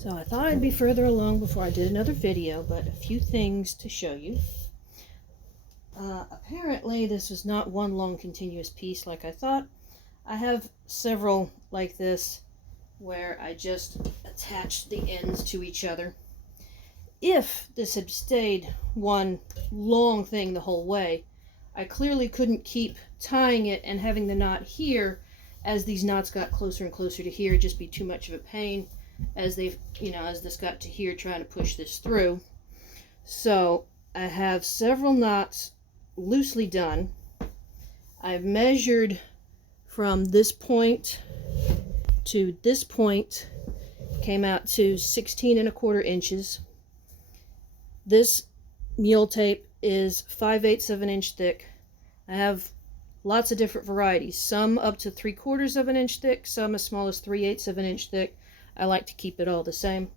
So I thought I'd be further along before I did another video, but a few things to show you. Apparently this is not one long continuous piece like I thought. I have several like this where I just attach the ends to each other. If this had stayed one long thing the whole way, I clearly couldn't keep tying it and having the knot here. As these knots got closer and closer to here, it'd just be too much of a pain as they've, as this got to here trying to push this through. So I have several knots loosely done. I've measured from this point to this point, came out to 16¼ inches. This mule tape is 5/8 of an inch thick. I have lots of different varieties, some up to 3/4 of an inch thick, some as small as 3/8 of an inch thick. I like to keep it all the same.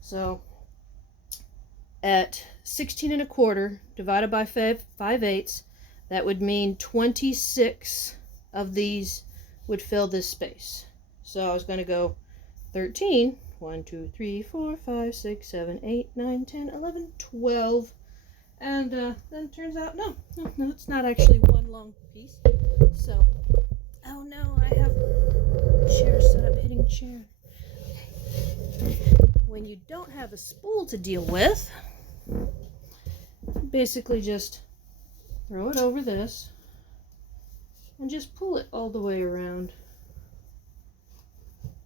So at 16¼ divided by 5/8, that would mean 26 of these would fill this space. So I was going to go 13, 1, 2, 3, 4, 5, 6, 7, 8, 9, 10, 11, 12. And then it turns out, no, it's not actually one long piece. So, oh no, I have chair set up hitting chair. When you don't have a spool to deal with, basically just throw it over this and just pull it all the way around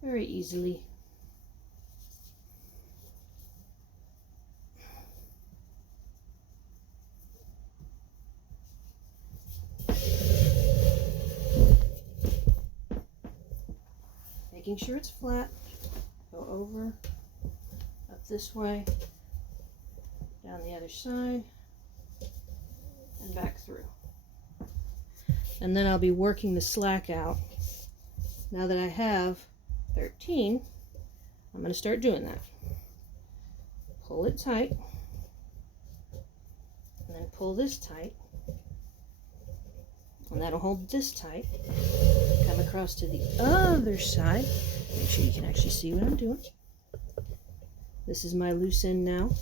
very easily. Making sure it's flat. Go over, up this way, down the other side, and back through. And then I'll be working the slack out. Now that I have 13, I'm going to start doing that. Pull it tight, and then pull this tight, and that'll hold this tight. Come across to the other side. Make sure you can actually see what I'm doing. This is my loose end now.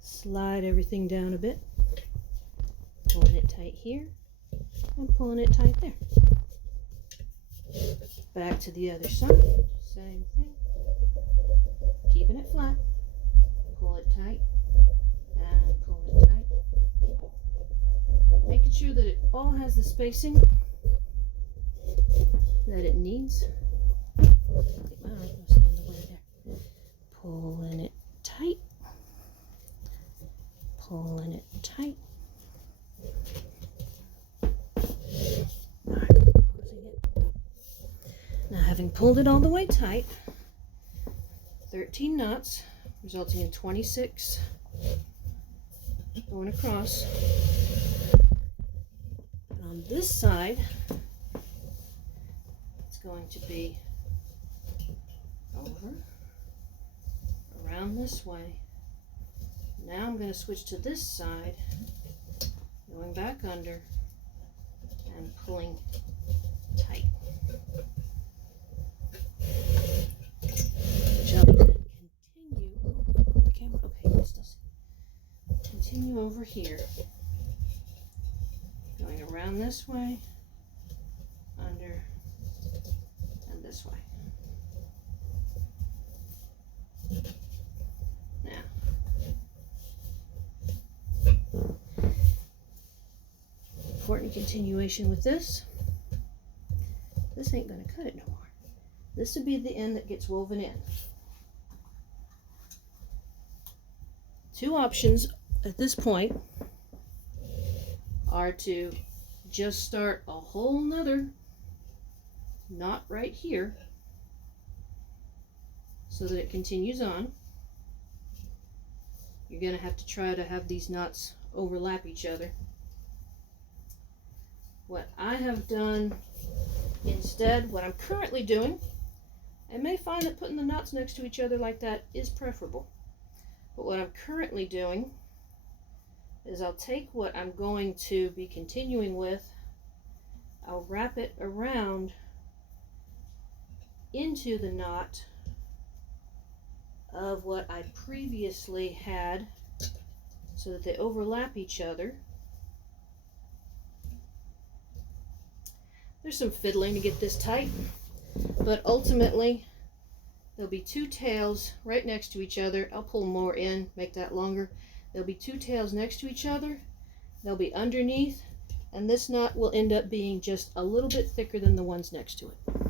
Slide everything down a bit. Pulling it tight here and pulling it tight there. Back to the other side. Same thing. Keeping it flat. Pull it tight and pull it tight. Making sure that it all has the spacing that it needs. Pulling it tight. Pulling it tight. Now, having pulled it all the way tight, 13 knots, resulting in 26 going across. And on this side, it's going to be over, around this way. Now I'm going to switch to this side, going back under and pulling tight. Which I'll then continue. Oh, the camera. Okay, you still see. Continue over here, going around this way, under, and this way. Now, important continuation with this. This ain't gonna cut it no more. This would be the end that gets woven in. Two options at this point are to just start a whole nother knot right here so that it continues on. You're going to have to try to have these knots overlap each other. What I have done instead, what I'm currently doing, I may find that putting the knots next to each other like that is preferable. But what I'm currently doing is I'll take what I'm going to be continuing with, I'll wrap it around into the knot of what I previously had so that they overlap each other. There's some fiddling to get this tight, but ultimately there'll be two tails right next to each other. I'll pull more in, make that longer. There'll be two tails next to each other. They'll be underneath, and this knot will end up being just a little bit thicker than the ones next to it.